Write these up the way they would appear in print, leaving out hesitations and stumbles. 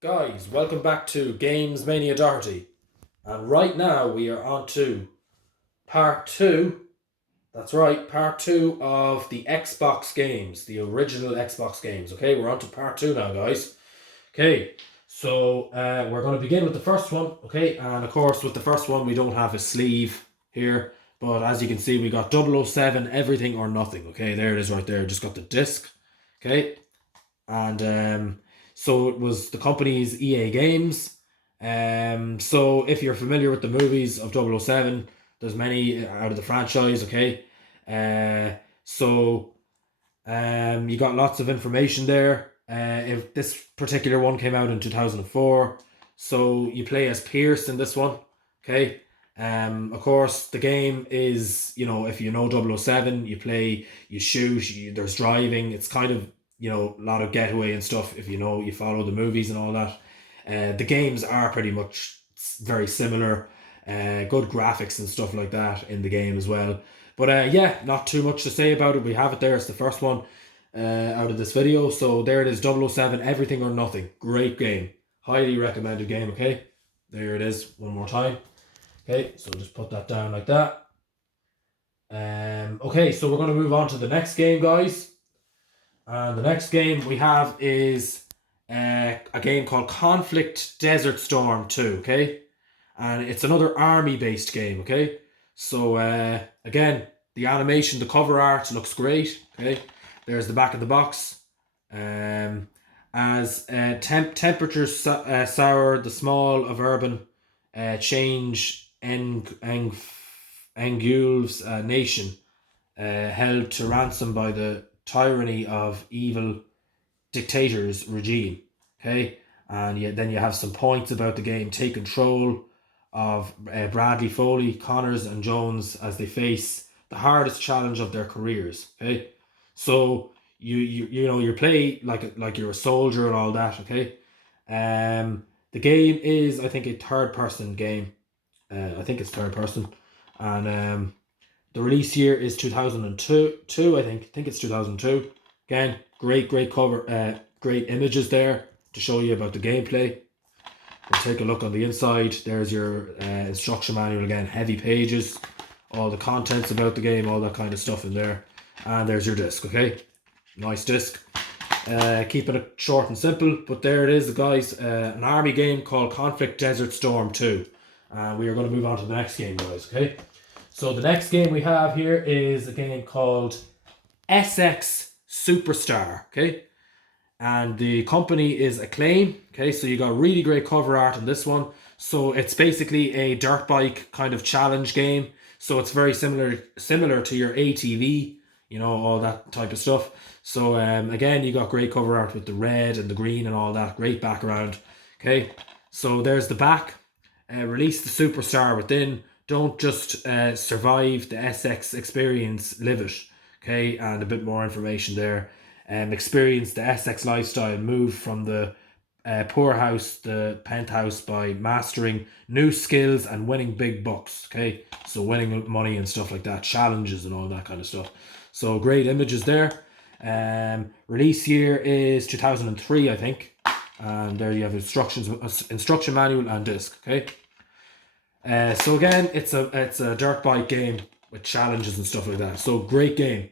Guys, welcome back to Games Mania Doherty. And right now we are on to part two. That's right, part two of the Xbox games, the original Xbox games. Okay, we're on to part two now, guys. Okay, so we're going to begin with the first one. Okay, and of course, with the first one, we don't have a sleeve here. But as you can see, we got 007 Everything or Nothing. Okay, there it is right there. Just got the disc. Okay, and so it was the company's EA Games. So if you're familiar with the movies of 007, there's many out of the franchise. Okay, so you got lots of information there. If this particular one came out in 2004, so you play as Pierce in this one. Okay. Of course, the game is, if you know 007, you play, you shoot, there's driving. It's kind of, a lot of getaway and stuff if you follow the movies and all that. The games are pretty much very similar. Good graphics and stuff like that in the game as well. But yeah, not too much to say about it. We have it there. It's the first one out of this video. So there it is, 007 Everything or Nothing. Great game. Highly recommended game, okay? There it is, one more time. Okay, so just put that down like that. Okay, so we're going to move on to the next game, guys. And the next game we have is a game called Conflict Desert Storm 2, okay? And it's another army-based game, okay? So, again, the animation, the cover art looks great, okay? There's the back of the box. As temperatures sour, the small of urban change Angul's nation, held to ransom by the tyranny of evil dictators regime. Okay, and then you have some points about the game. Take control of Bradley Foley, Connors, and Jones as they face the hardest challenge of their careers. Okay, so you play like you're a soldier and all that. Okay, the game is, I think, a third person game. I think it's third person, and the release year is 2002. I think it's 2002. Again, great cover, great images there to show you about the gameplay. We'll take a look on the inside. There's your instruction manual again, heavy pages, all the contents about the game, all that kind of stuff in there. And there's your disc, okay? Nice disc. Keeping it short and simple, but there it is, guys. An army game called Conflict Desert Storm 2. And we are going to move on to the next game, guys, okay? So the next game we have here is a game called SX Superstar, okay? And the company is Acclaim, okay? So you got really great cover art in this one. So it's basically a dirt bike kind of challenge game. So it's very similar to your ATV, all that type of stuff. So again, you got great cover art with the red and the green and all that. Great background, okay? So there's the back. Release the superstar within. Don't just survive the SX experience, live it. Okay, and a bit more information there. Experience the SX lifestyle, move from the poorhouse to penthouse by mastering new skills and winning big bucks. Okay, so winning money and stuff like that, challenges and all that kind of stuff. So great images there. Release year is 2003, I think. And there you have instruction manual and disc. Okay. So again, it's a dirt bike game with challenges and stuff like that. So great game.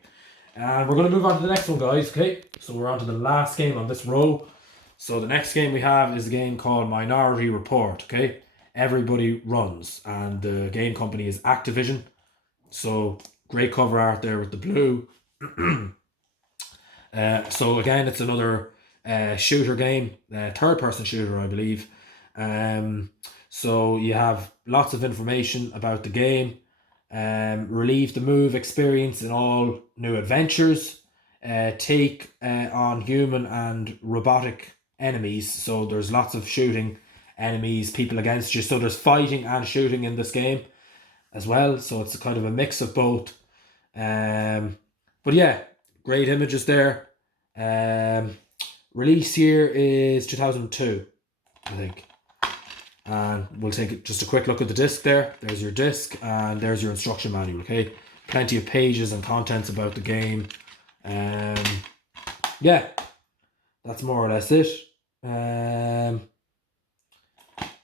And we're going to move on to the next one, guys. Okay, so we're on to the last game on this row. So the next game we have is a game called Minority Report. Okay, everybody runs, and the game company is Activision. So great cover art there with the blue. So again, it's another shooter game, third person shooter, I believe. So you have lots of information about the game. Relieve the move experience in all new adventures. Take on human and robotic enemies. So there's lots of shooting enemies, people against you. So there's fighting and shooting in this game as well. So it's a kind of a mix of both. But yeah, great images there. Release year is 2002, I think. And we'll take just a quick look at the disc there. There's your disc and there's your instruction manual, okay? Plenty of pages and contents about the game. Yeah, that's more or less it.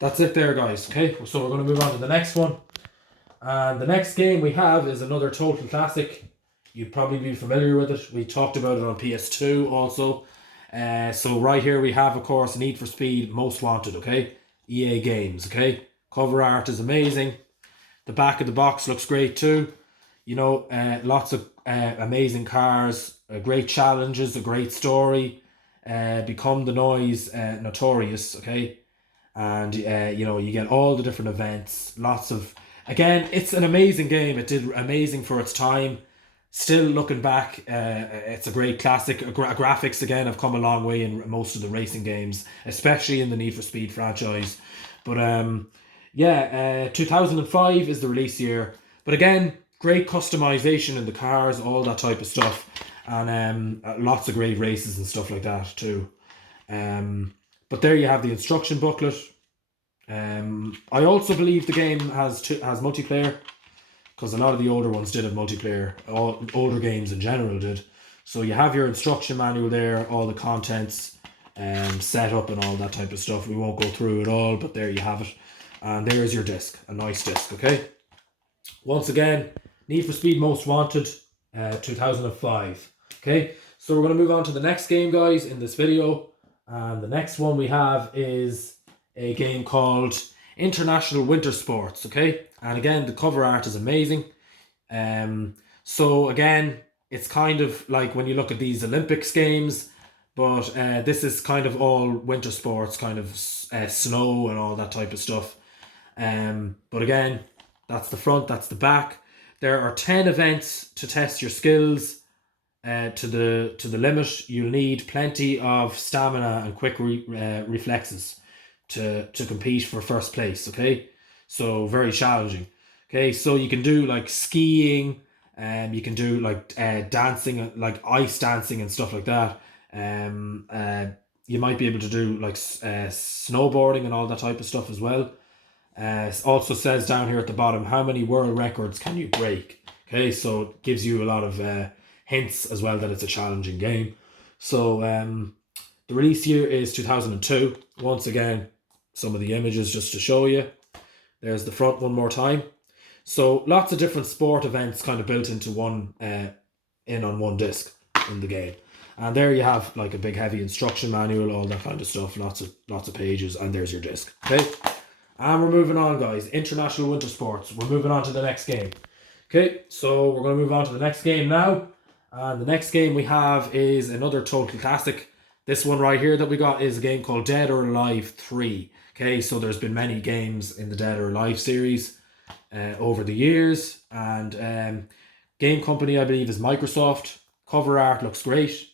that's it there, guys. Okay, so we're going to move on to the next one. And the next game we have is another total classic. You'd probably be familiar with it. We talked about it on PS2 also. So right here we have, of course, Need for Speed Most Wanted, okay? EA Games, okay? Cover art is amazing. The back of the box looks great too. You know, lots of amazing cars, great challenges, a great story. Become the Noise Notorious, okay? And you know, you get all the different events, lots of, again, it's an amazing game. It did amazing for its time. Still looking back, it's a great classic. Graphics again have come a long way in most of the racing games, especially in the Need for Speed franchise. But 2005 is the release year. But again, great customization in the cars, all that type of stuff, and lots of great races and stuff like that too. But there you have the instruction booklet. I also believe the game has multiplayer, because a lot of the older ones did have multiplayer. All older games in general did. So you have your instruction manual there, all the contents, setup and all that type of stuff. We won't go through it all, but there you have it. And there's your disc, a nice disc, okay? Once again, Need for Speed Most Wanted, 2005. Okay, so we're going to move on to the next game, guys, in this video. And the next one we have is a game called International Winter Sports, okay? And again, the cover art is amazing. So again, it's kind of like when you look at these Olympics games, but this is kind of all winter sports, kind of snow and all that type of stuff. But again, that's the front, that's the back. There are 10 events to test your skills to the limit. You'll need plenty of stamina and quick reflexes to compete for first place, okay? So very challenging. Okay, so you can do like skiing, you can do like dancing, like ice dancing and stuff like that. You might be able to do like snowboarding and all that type of stuff as well. It also says down here at the bottom, how many world records can you break? Okay, so it gives you a lot of hints as well that it's a challenging game. So the release year is 2002. Once again, some of the images just to show you. There's the front one more time. So lots of different sport events kind of built into one, in on one disc in the game. And there you have like a big heavy instruction manual, all that kind of stuff, lots of pages, and there's your disc. Okay, and we're moving on, guys. International Winter Sports. We're moving on to the next game. Okay, so we're going to move on to the next game now. And the next game we have is another total classic. This one right here that we got is a game called Dead or Alive 3. Okay, so there's been many games in the Dead or Alive series over the years. And game company, I believe, is Microsoft. Cover art looks great.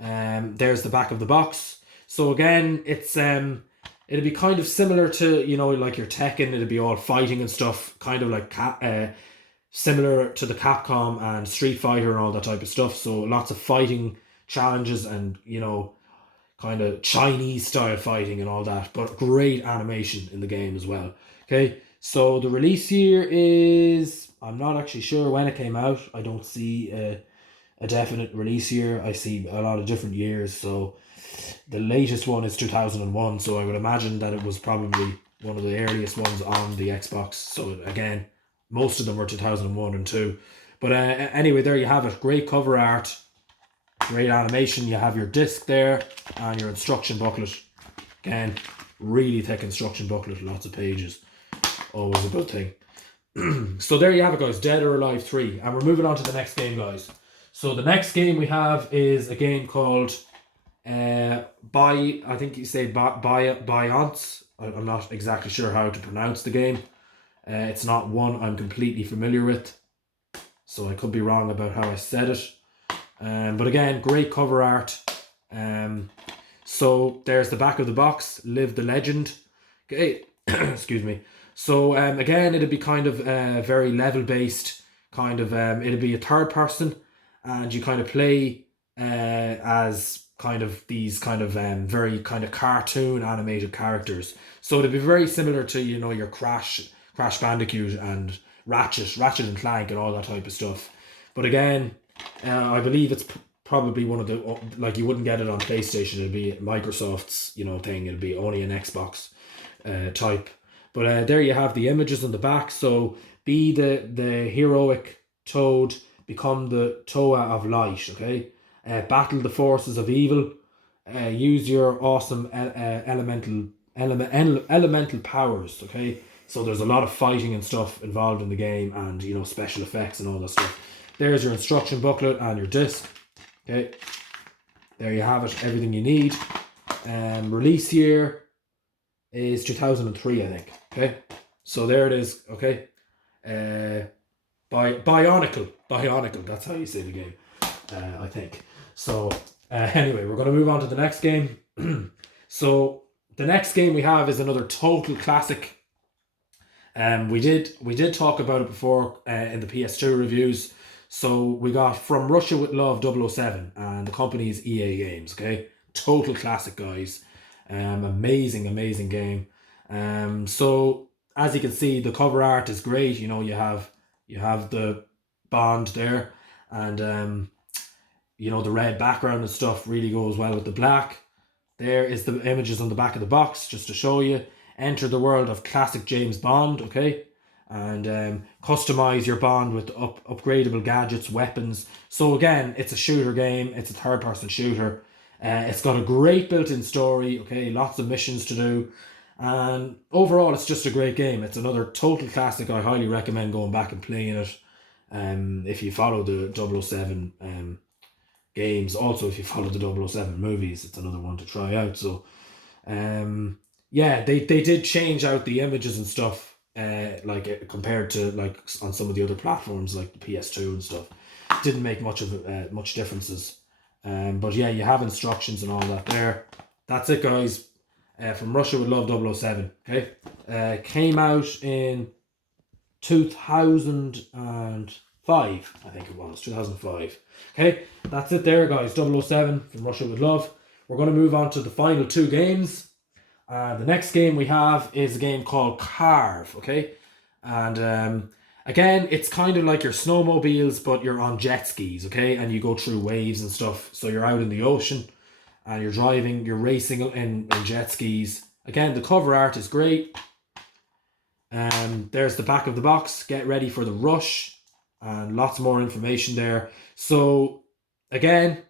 There's the back of the box. So again, it's it'd be kind of similar to, you know, like your Tekken. It'd be all fighting and stuff, kind of like similar to the Capcom and Street Fighter and all that type of stuff. So lots of fighting challenges and, you know, kind of Chinese style fighting and all that, but great animation in the game as well. Okay, so the release year is, I'm not actually sure when it came out. I don't see a definite release year. I see a lot of different years. So the latest one is 2001. So I would imagine that it was probably one of the earliest ones on the Xbox. So again, most of them were 2001 and 2. But anyway, there you have it. Great cover art, great animation. You have your disc there and your instruction booklet. Again, really thick instruction booklet, lots of pages. Always a good thing. So there you have it, guys. Dead or Alive 3. And we're moving on to the next game, guys. So the next game we have is a game called I think you say Bionce. I'm not exactly sure how to pronounce the game. It's not one I'm completely familiar with, so I could be wrong about how I said it. But again, great cover art. So there's the back of the box, Live the Legend. Okay, excuse me. So again, it'd be kind of very level based, kind of it'd be a third person, and you kind of play as kind of these kind of very kind of cartoon animated characters. So it'd be very similar to, you know, your Crash Bandicoot and Ratchet and Clank and all that type of stuff. But again, I believe it's probably one of the, like, you wouldn't get it on PlayStation. It'd be Microsoft's, thing. It'd be only an Xbox type. But there you have the images on the back. So be the heroic Toad, become the Toa of light. Okay, battle the forces of evil. Use your awesome elemental powers. Okay, so there's a lot of fighting and stuff involved in the game, and special effects and all that stuff. There's your instruction booklet and your disc. Okay, there you have it. Everything you need. Release year is 2003, I think. Okay, so there it is. Okay, Bionicle. That's how you say the game. I think. So anyway, we're going to move on to the next game. So the next game we have is another total classic. We did talk about it before in the PS2 reviews. So we got From Russia with Love 007, and the company is EA Games. Okay, total classic, guys. Amazing game. So as you can see, the cover art is great. You have the Bond there, and the red background and stuff really goes well with the black. There is the images on the back of the box, just to show you. Enter the world of classic James Bond, okay? And customize your Bond with upgradable gadgets, weapons. So again, it's a shooter game. It's a third-person shooter. It's got a great built-in story, okay? Lots of missions to do. And overall, it's just a great game. It's another total classic. I highly recommend going back and playing it. If you follow the 007 games, also if you follow the 007 movies, it's another one to try out. So they did change out the images and stuff, compared to like on some of the other platforms like the PS2 and stuff. Didn't make much differences. But yeah, you have instructions and all that there. That's it, guys. From Russia with Love 007. Okay, came out in 2005, I think it was 2005. Okay, that's it there, guys. 007 From Russia with Love. We're going to move on to the final two games. The next game we have is a game called Carve. Okay, and again, it's kind of like your snowmobiles, but you're on jet skis. Okay, and you go through waves and stuff. So you're out in the ocean, and you're racing in jet skis. Again, the cover art is great. There's the back of the box. Get ready for the rush, and lots more information there. So again,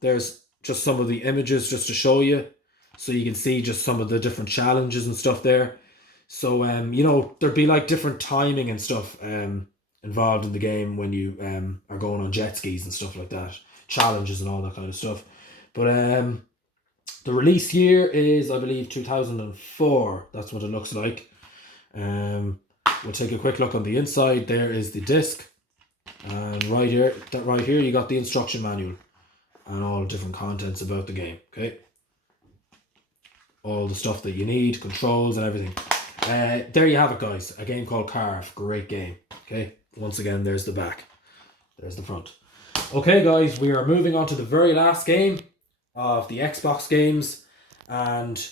there's just some of the images just to show you, so you can see just some of the different challenges and stuff there. So there'd be like different timing and stuff involved in the game when you are going on jet skis and stuff like that, challenges and all that kind of stuff. But the release year is, I believe, 2004. That's what it looks like. We'll take a quick look on the inside. There is the disc, and right here you got the instruction manual and all different contents about the game. Okay, all the stuff that you need, controls and everything. There you have it, guys. A game called Carve. Great game. Okay, once again, there's the back, there's the front. Okay, guys, we are moving on to the very last game of the Xbox games, and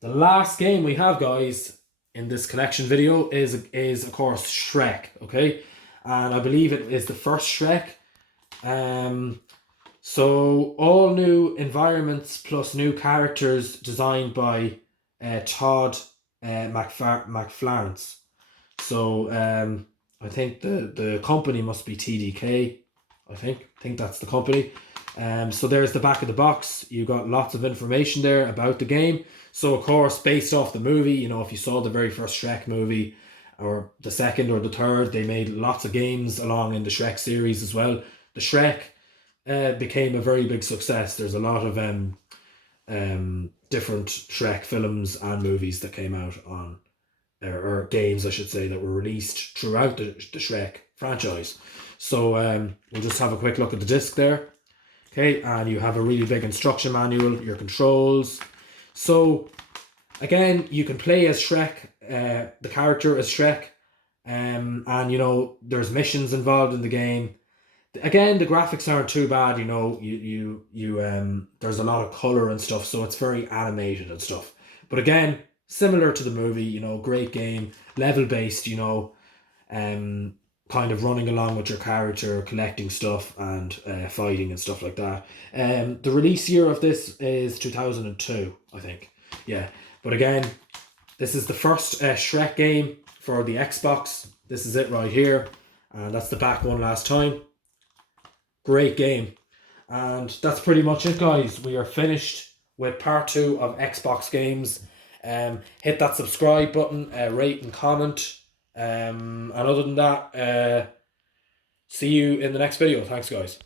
the last game we have, guys, in this collection video is of course Shrek. Okay, and I believe it is the first Shrek. So all new environments plus new characters designed by Todd McFlarance. So I think the company must be TDK. I think that's the company. So there's the back of the box. You got lots of information there about the game. So of course, based off the movie, if you saw the very first Shrek movie, or the second or the third, they made lots of games along in the Shrek series as well. The Shrek became a very big success. There's a lot of different Shrek films and movies that came out on, or games I should say, that were released throughout the Shrek franchise. So we'll just have a quick look at the disc there. Okay, and you have a really big instruction manual, your controls. So again, you can play as Shrek, the character as Shrek, and there's missions involved in the game. Again, the graphics aren't too bad. There's a lot of color and stuff, so it's very animated and stuff. But again, similar to the movie, great game, level based. kind of running along with your character, collecting stuff and fighting and stuff like that. The release year of this is 2002, I think. Yeah, but again, this is the first Shrek game for the Xbox. This is it right here, and that's the back one last time. Great game. And that's pretty much it, guys. We are finished with part 2 of Xbox games. Hit that subscribe button, rate and comment. And other than that, see you in the next video. Thanks, guys.